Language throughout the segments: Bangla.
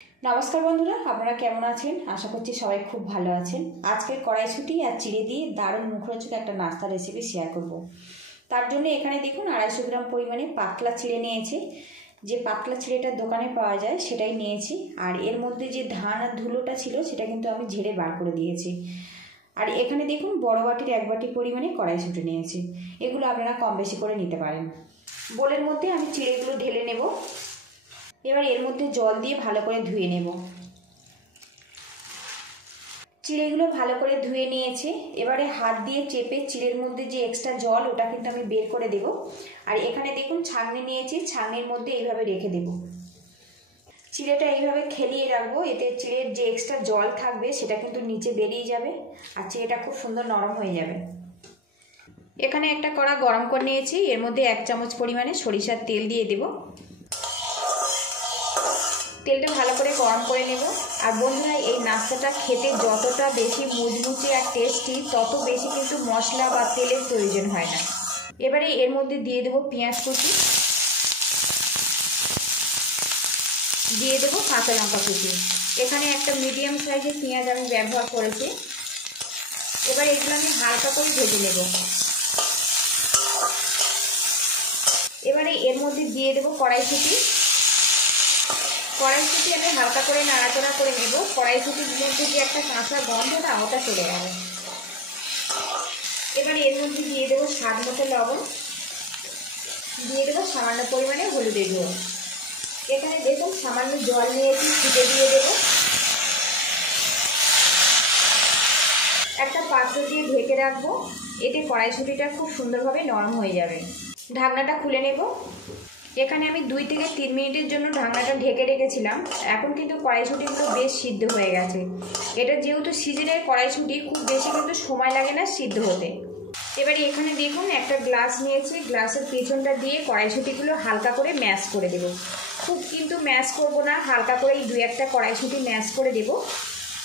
নমস্কার বন্ধুরা, আপনারা কেমন আছেন? আশা করছি সবাই খুব ভালো আছেন। আজকে কড়াইশুঁটি আর চিড়ে দিয়ে দারুণ মুখরোচক একটা নাস্তা রেসিপি শেয়ার করব। তার জন্য এখানে দেখুন 250 গ্রাম পরিমাণে পাতলা চিড়ে নিয়েছি। যে পাতলা চিড়েটা দোকানে পাওয়া যায় সেটাই নিয়েছি। আর এর মধ্যে যে ধান আর ধুলোটা ছিল সেটা কিন্তু আমি ঝেড়ে বার করে দিয়েছি। আর এখানে দেখুন বড় বাটির 1 বাটি পরিমাণে কড়াইশুঁটি নিয়েছি। এগুলো আপনারা কম বেশি করে নিতে পারেন। বোলের মধ্যে আমি চিড়েগুলো ঢেলে নেব। এবার এর মধ্যে জল দিয়ে ভালো করে ধুয়ে নেব। চিড়েগুলো ভালো করে ধুয়ে নিয়েছি। এবারে হাত দিয়ে চেপে চিড়ের মধ্যে যে এক্সট্রা জল ওটা কিন্তু আমি বের করে দেব। আর এখানে দেখুন ছাঁকনি নিয়েছি, ছাঁকনির মধ্যে এইভাবে রেখে দেব। চিড়েটা এইভাবে খেলিয়ে রাখবো, এতে চিড়ের যে এক্সট্রা জল থাকবে সেটা কিন্তু নিচে বেরিয়ে যাবে আর চিড়েটা খুব সুন্দর নরম হয়ে যাবে। এখানে একটা কড়া গরম করে নিয়েছি, এর মধ্যে 1 চামচ পরিমাণে সরিষার তেল দিয়ে দেব। তেলটা ভালো করে গরম করে নেব। আর বন্ধুরা, এই নাস্তাটা খেতে যতটা বেশি মুচমুচে আর টেস্টি, তত বেশি কিন্তু মশলা বা তেলের প্রয়োজন হয় না। এবারে এর মধ্যে দিয়ে দেবো পেঁয়াজ কুচি, দিয়ে দেবো কাঁচা লঙ্কা কুচি। এখানে একটা মিডিয়াম সাইজের পেঁয়াজ আমি ব্যবহার করেছি। এবার এগুলো আমি হালকা করে ভেজে নেব। এবারে এর মধ্যে দিয়ে দেবো কড়াইশুঁটি। কড়াইশুঁটি আমি হালকা করে নাড়াচাড়া করে নেব। কড়াইশুঁটির মধ্যে যে একটা কাঁচা গন্ধ না, ওটা চলে যাবে। এবারে এর মধ্যে দিয়ে দেবো স্বাদ মতো লবণ, দিয়ে দেবো সামান্য পরিমাণে হলুদের গুঁড়ো। এখানে দেখুন সামান্য জল নিয়েছি, ফুটে দিয়ে দেবো। একটা পাত্র দিয়ে ঢেকে রাখবো, এতে কড়াইশুঁটিটা খুব সুন্দরভাবে নরম হয়ে যাবে। ঢাকনাটা খুলে নেব। এখানে আমি 2 থেকে 3 মিনিটের জন্য ঢাকনাটা ঢেকে রেখেছিলাম। এখন কিন্তু কড়াইশুঁটিগুলো বেশ সিদ্ধ হয়ে গেছে। এটা যেহেতু সিজনের কড়াইশুঁটি, খুব বেশি কিন্তু সময় লাগে না সিদ্ধ হতে। এবারে এখানে দেখুন একটা গ্লাস নিয়েছি, গ্লাসের পেছনটা দিয়ে কড়াইশুঁটিগুলো হালকা করে ম্যাশ করে দেব। খুব কিন্তু ম্যাশ করব না, হালকা করে এই 2-1টা কড়াইশুঁটি ম্যাশ করে দেব।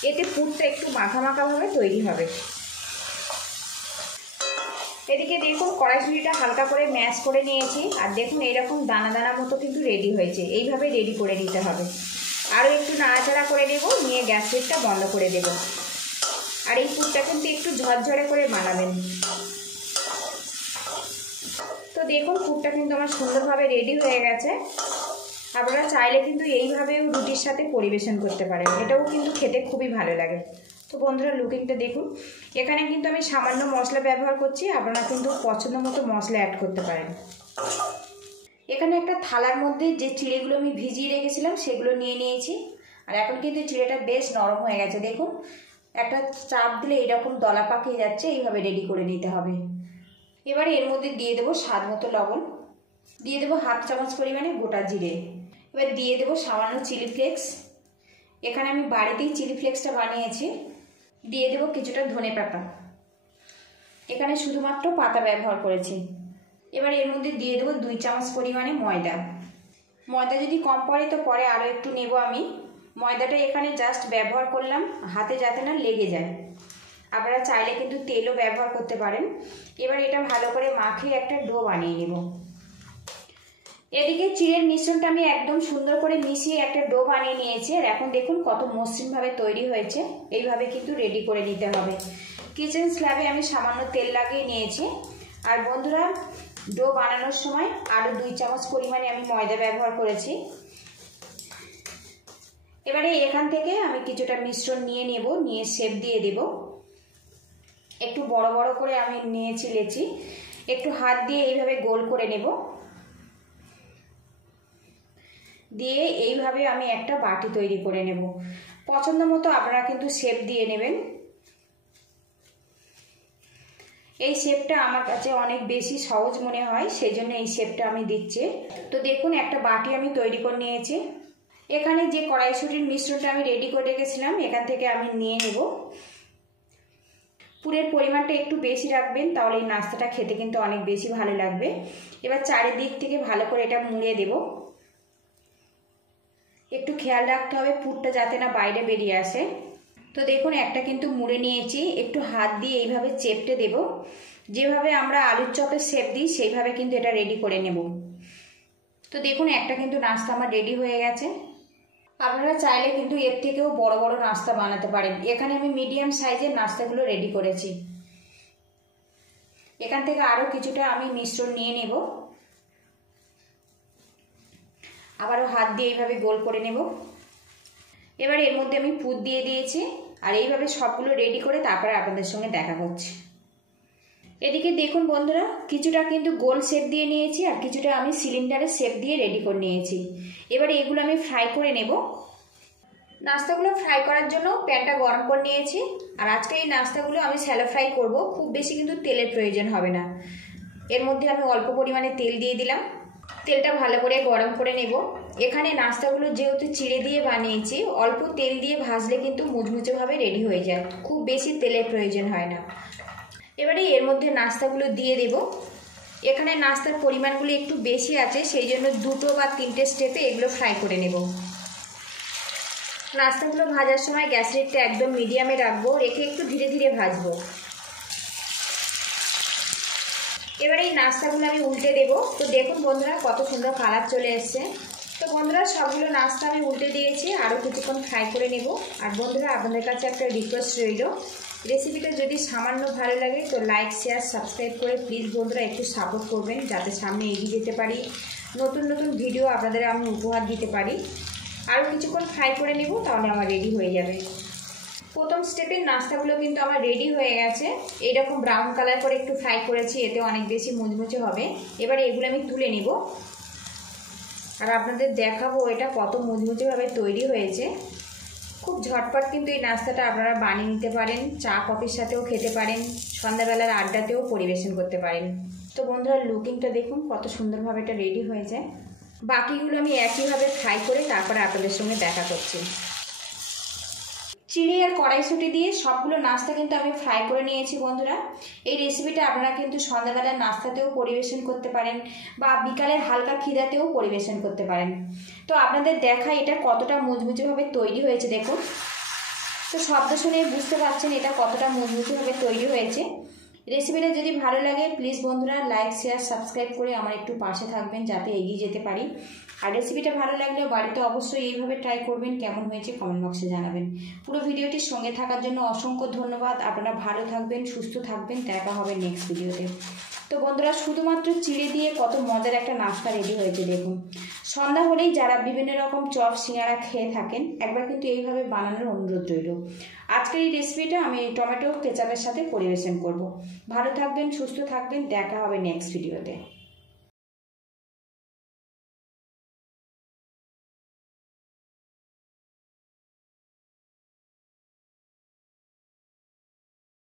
এতে পুরটা একটু মাখা মাখাভাবে তৈরি হবে। এদিকে দেখুন কড়াইশুঁটিটা হালকা করে ম্যাশ করে নিয়েছি। আর দেখুন এইরকম দানা দানা মতো কিন্তু রেডি হয়েছে। এইভাবে রেডি করে নিতে হবে। আরও একটু নাড়াচাড়া করে দেবো, নিয়ে গ্যাস লিডটা বন্ধ করে দেব। আর এই পুরটা কিন্তু একটু ঝরঝরে করে বানাবেন। তো দেখুন পুরটা কিন্তু আমার সুন্দরভাবে রেডি হয়ে গেছে। আপনারা চাইলে কিন্তু এইভাবেও রুটির সাথে পরিবেশন করতে পারেন, এটাও কিন্তু খেতে খুবই ভালো লাগে। তো বন্ধুরা, লুকিংটা দেখুন। এখানে কিন্তু আমি সামান্য মশলা ব্যবহার করছি, আপনারা কিন্তু পছন্দ মতো মশলা অ্যাড করতে পারেন। এখানে একটা থালার মধ্যে যে চিড়েগুলো আমি ভিজিয়ে রেখেছিলাম সেগুলো নিয়ে নিয়েছি। আর এখন কিন্তু চিড়েটা বেশ নরম হয়ে গেছে। দেখুন একটা চাপ দিলে এরকম দলা পাকিয়ে যাচ্ছে, এইভাবে রেডি করে নিতে হবে। এবারে এর মধ্যে দিয়ে দেবো স্বাদ মতো লবণ, দিয়ে দেবো 1/2 চামচ পরিমাণে গোটা জিরে। এবার দিয়ে দেবো সামান্য চিলি ফ্লেক্স। এখানে আমি বাড়িতেই চিলি ফ্লেক্সটা বানিয়েছি। দিয়ে দেবো কিছুটা ধনে পাতা, এখানে শুধুমাত্র পাতা ব্যবহার করেছি। এবার এর মধ্যে দিয়ে দেবো 2 চামচ পরিমাণে ময়দা। ময়দা যদি কম পড়ে তো পরে আরও একটু নেব আমি। ময়দাটা এখানে জাস্ট ব্যবহার করলাম, হাতে যাতে না লেগে যায়। আপনারা চাইলে কিন্তু তেলও ব্যবহার করতে পারেন। এবার এটা ভালো করে মাখিয়ে একটা ডো বানিয়ে নেব। এদিকে চিড়ের মিশ্রণটা আমি একদম সুন্দর করে মিশিয়ে একটা ডো বানিয়ে নিয়েছি। আর এখন দেখুন কত মসৃণভাবে তৈরি হয়েছে। এইভাবে কিন্তু রেডি করে নিতে হবে। কিচেন স্ল্যাবে আমি সামান্য তেল লাগিয়ে নিয়েছি। আর বন্ধুরা, ডো বানানোর সময় আরও 2 চামচ পরিমাণে আমি ময়দা ব্যবহার করেছি। এবারে এখান থেকে আমি কিছুটা মিশ্রণ নিয়ে নেব, নিয়ে শেপ দিয়ে দেব। একটু বড় বড় করে আমি নিয়েছি লেচি, একটু হাত দিয়ে এইভাবে গোল করে নেব। দিয়ে এইভাবে আমি একটা বাটি তৈরি করে নেব। পছন্দ মতো আপনারা কিন্তু শেপ দিয়ে নেবেন। এই শেপটা আমার কাছে অনেক বেশি সহজ মনে হয়, সেই জন্য এই শেপটা আমি দিচ্ছি। তো দেখুন একটা বাটি আমি তৈরি করে নিয়েছি। এখানে যে কড়াইশুঁটির মিশ্রণটা আমি রেডি করে রেখেছিলাম, এখান থেকে আমি নিয়ে নেব। পুরের পরিমাণটা একটু বেশি রাখবেন, তাহলে এই নাস্তাটা খেতে কিন্তু অনেক বেশি ভালো লাগবে। এবার চারিদিক থেকে ভালো করে এটা মুড়িয়ে দেব। একটু খেয়াল রাখতে হবে পুরটা যাতে না বাইরে বেরিয়ে আসে। তো দেখুন একটা কিন্তু মুড়ে নিয়েছি, একটু হাত দিয়ে এইভাবে চেপটে দেব। যেভাবে আমরা আলুর চপের শেপ দিই সেইভাবে কিন্তু এটা রেডি করে নেব। তো দেখুন একটা কিন্তু নাস্তা আমার রেডি হয়ে গেছে। আপনারা চাইলে কিন্তু এর থেকেও বড় বড় নাস্তা বানাতে পারেন। এখানে আমি মিডিয়াম সাইজের নাস্তাগুলো রেডি করেছি। এখান থেকে আরও কিছুটা আমি মিশ্রণ নিয়ে নেব, আবারও হাত দিয়ে এইভাবে গোল করে নেব। এবার এর মধ্যে আমি পুর দিয়ে দিয়েছি, আর এইভাবে সবগুলো রেডি করে তারপরে আপনাদের সঙ্গে দেখা করছি। এদিকে দেখুন বন্ধুরা, কিছুটা কিন্তু গোল শেপ দিয়ে নিয়েছি আর কিছুটা আমি সিলিন্ডারের শেপ দিয়ে রেডি করে নিয়েছি। এবারে এগুলো আমি ফ্রাই করে নেব। নাস্তাগুলো ফ্রাই করার জন্য প্যানটা গরম করে নিয়েছি, আর আজকে এই নাস্তাগুলো আমি শ্যালো ফ্রাই করব। খুব বেশি কিন্তু তেলের প্রয়োজন হবে না। এর মধ্যে আমি অল্প পরিমাণে তেল দিয়ে দিলাম। তেলটা ভালো করে গরম করে নেব। এখানে নাস্তাগুলো যেহেতু চিড়ে দিয়ে বানিয়েছি, অল্প তেল দিয়ে ভাজলে কিন্তু মুচমুচেভাবে রেডি হয়ে যায়, খুব বেশি তেলের প্রয়োজন হয় না। এবারে এর মধ্যে নাস্তাগুলো দিয়ে দেব। এখানে নাস্তার পরিমাণগুলো একটু বেশি আছে, সেই জন্য 2 বা 3টে স্টেপে এগুলো ফ্রাই করে নেব। নাস্তাগুলো ভাজার সময় গ্যাস রেটটা একদম মিডিয়ামে রাখবো, রেখে একটু ধীরে ধীরে ভাজবো। এবারে এই নাস্তাগুলো আমি উল্টে দেব। তো দেখুন বন্ধুরা, কত সুন্দর কালার চলে এসছে। তো বন্ধুরা, সবগুলো নাস্তা আমি উল্টে দিয়েছি, আরও কিছুক্ষণ ফ্রাই করে নেব। আর বন্ধুরা, আপনাদের কাছে একটা রিকোয়েস্ট রইল, রেসিপিটা যদি সামান্য ভালো লাগে তো লাইক, শেয়ার, সাবস্ক্রাইব করে প্লিজ বন্ধুরা একটু সাপোর্ট করবেন, যাতে সামনে এগিয়ে যেতে পারি, নতুন নতুন ভিডিও আপনাদের আমি উপহার দিতে পারি। আরও কিছুক্ষণ ফ্রাই করে নেব, তাহলে আমার রেডি হয়ে যাবে। প্রথম স্টেপের নাস্তাগুলো কিন্তু আমার রেডি হয়ে গেছে। এইরকম ব্রাউন কালার করে একটু ফ্রাই করেছি, এতে অনেক বেশি মুচমুচে হবে। এবারে এগুলো আমি তুলে নিব, আর আপনাদের দেখাবো এটা কত মুচমুচেভাবে তৈরি হয়েছে। খুব ঝটপট কিন্তু এই নাস্তাটা আপনারা বানিয়ে নিতে পারেন, চা কফির সাথেও খেতে পারেন, সন্ধ্যাবেলার আড্ডাতেও পরিবেশন করতে পারেন। তো বন্ধুরা, লুকিংটা দেখুন কত সুন্দরভাবে এটা রেডি হয়েছে। বাকিগুলো আমি একইভাবে ফ্রাই করে তারপরে আপনাদের সঙ্গে দেখা করছি। চিড়ে আর কড়াইশুঁটি দিয়ে সবগুলো নাস্তা কিন্তু আমি ফ্রাই করে নিয়েছি বন্ধুরা। এই রেসিপিটা আপনারা কিন্তু সন্ধ্যাবেলার নাস্তাতেও পরিবেশন করতে পারেন, বা বিকালের হালকা খিদাতেও পরিবেশন করতে পারেন। তো আপনাদের দেখাই এটা কতটা মুচমুচেভাবে তৈরি হয়েছে দেখুন। তো শব্দ শুনে বুঝতে পারছেন এটা কতটা মুচমুচেভাবে তৈরি হয়েছে। রেসিপিটা যদি ভালো লাগে প্লিজ বন্ধুরা লাইক, শেয়ার, সাবস্ক্রাইব করে আমার একটু পাশে থাকবেন, যাতে এগিয়ে যেতে পারি। আর রেসিপিটা ভালো লাগলে বাড়িতে অবশ্যই এইভাবে ট্রাই করবেন। কেমন হয়েছে কমেন্ট বক্সে জানাবেন। পুরো ভিডিওটির সঙ্গে থাকার জন্য অসংখ্য ধন্যবাদ। আপনারা ভালো থাকবেন, সুস্থ থাকবেন। দেখা হবে নেক্সট ভিডিওতে। তো বন্ধুরা, শুধুমাত্র চিড়ে দিয়ে কত মজার একটা নাস্তা রেডি হয়েছে দেখুন। সন্ধ্যা হলেই যারা বিভিন্ন রকম চপ, সিঙ্গারা খেয়ে থাকেন, একবার কিন্তু এইভাবে বানানোর অনুরোধ রইল। আজকের এই রেসিপিটা আমি টমেটো কেচাপের সাথে পরিবেশন করব। ভালো থাকবেন, সুস্থ থাকবেন। দেখা হবে নেক্সট ভিডিওতে।